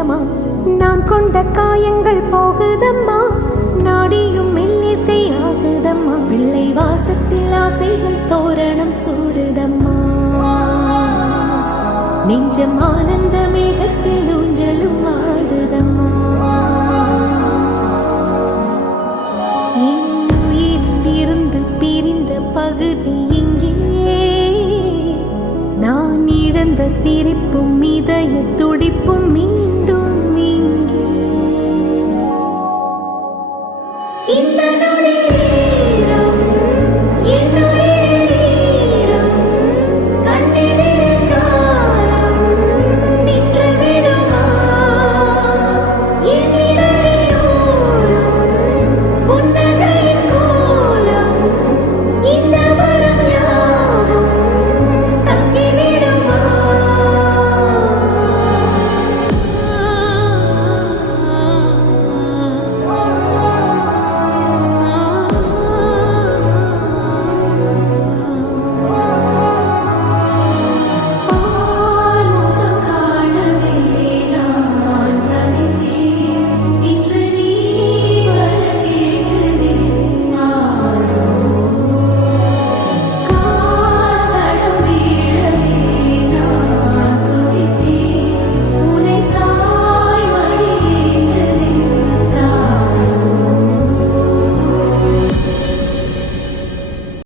கொஞ்சமா நான் கொண்ட காயங்கள் போகுதம்மா, நாடியும் மெல்லிசை ஆகுதம்மா, பிள்ளை வாசத்தில் ஆசைகள் தோரணம் சூடுதம்மா, நெஞ்சம் ஆனந்த மேகத்தில் ஊஞ்சலும் ஆடுதம்மா. என் உயிரிலிருந்து பிரிந்த பகுதி இங்கே, நான் இழந்த சிரிப்பும் இதய துடிப்பும் மீண்டும்